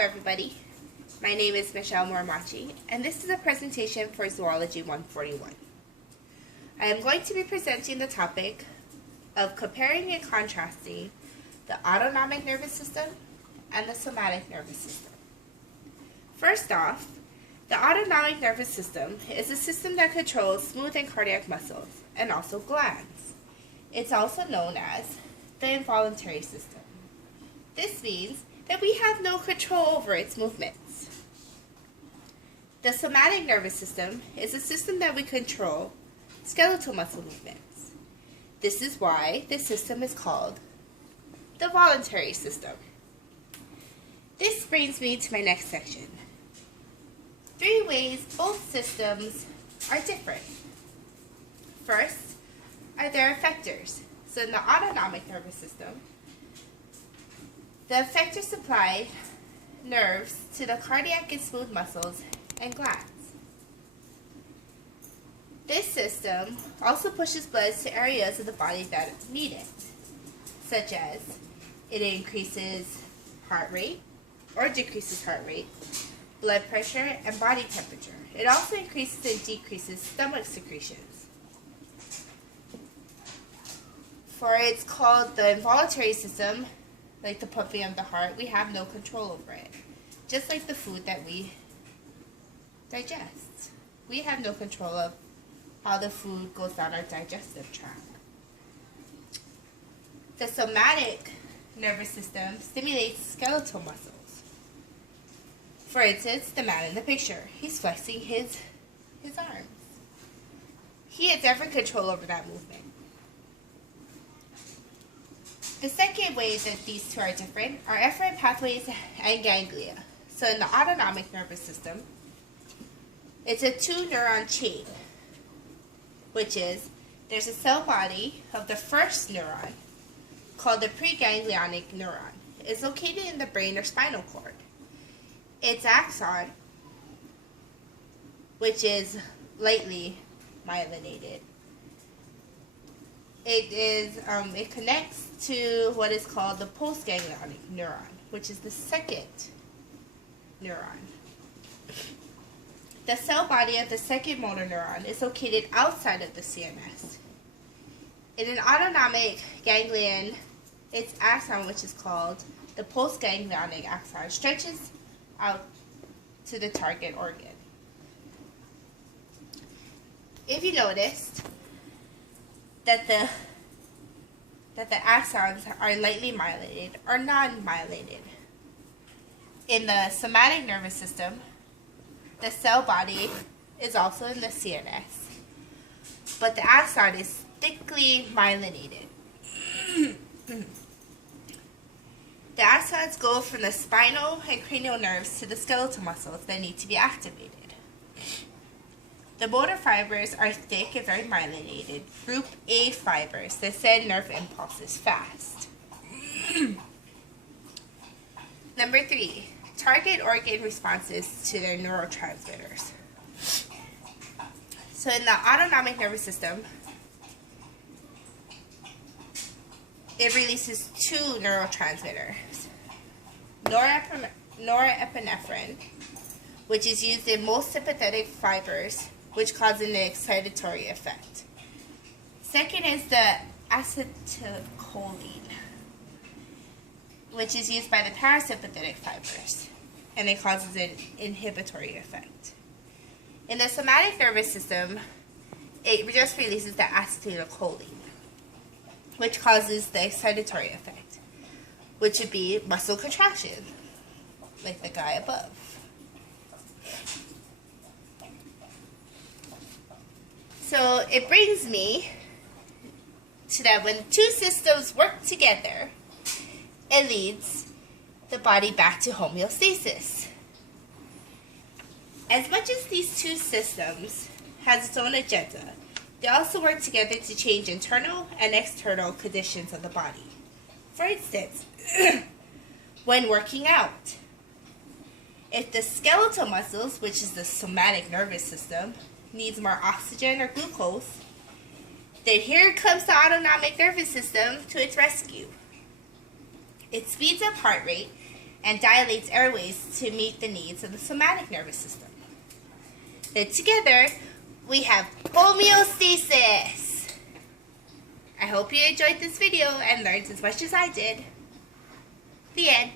everybody. My name is Michelle Moramachi, and this is a presentation for Zoology 141. I am going to be presenting the topic of comparing and contrasting the autonomic nervous system and the somatic nervous system. First off, the autonomic nervous system is a system that controls smooth and cardiac muscles and also glands. It's also known as the involuntary system. This means that we have no control over its movements. The somatic nervous system is a system that we control skeletal muscle movements. This is why this system is called the voluntary system. This brings me to my next section. 3 ways both systems are different. First are their effectors. So in the autonomic nervous system, the effectors supply nerves to the cardiac and smooth muscles and glands. This system also pushes blood to areas of the body that need it, such as it increases heart rate or decreases heart rate, blood pressure, and body temperature. It also increases and decreases stomach secretions. For it's called the involuntary system, like the pumping of the heart, we have no control over it. Just like the food that we digest. We have no control of how the food goes down our digestive tract. The somatic nervous system stimulates skeletal muscles. For instance, the man in the picture, he's flexing his arms. He has every control over that movement. The second way that these two are different are efferent pathways and ganglia. So in the autonomic nervous system, it's a 2-neuron chain, which is there's a cell body of the first neuron called the preganglionic neuron. It's located in the brain or spinal cord. Its axon, which is lightly myelinated, it connects to what is called the postganglionic neuron, which is the second neuron. The cell body of the second motor neuron is located outside of the CNS. In an autonomic ganglion, its axon, which is called the postganglionic axon, stretches out to the target organ. If you noticed that the axons are lightly myelinated or non-myelinated. In the somatic nervous system, the cell body is also in the CNS, but the axon is thickly myelinated. The axons go from the spinal and cranial nerves to the skeletal muscles that need to be activated. The motor fibers are thick and very myelinated, group A fibers that send nerve impulses fast. Number 3, target organ responses to their neurotransmitters. So in the autonomic nervous system, it releases 2 neurotransmitters. Norepinephrine, which is used in most sympathetic fibers, which causes an excitatory effect. Second is the acetylcholine, which is used by the parasympathetic fibers, and it causes an inhibitory effect. In the somatic nervous system, it just releases the acetylcholine, which causes the excitatory effect, which would be muscle contraction, like the guy above. So it brings me to that when 2 systems work together, it leads the body back to homeostasis. As much as these 2 systems has its own agenda, they also work together to change internal and external conditions of the body. For instance, when working out, if the skeletal muscles, which is the somatic nervous system, needs more oxygen or glucose, then here comes the autonomic nervous system to its rescue. It speeds up heart rate and dilates airways to meet the needs of the somatic nervous system. Then together, we have homeostasis. I hope you enjoyed this video and learned as much as I did. The end.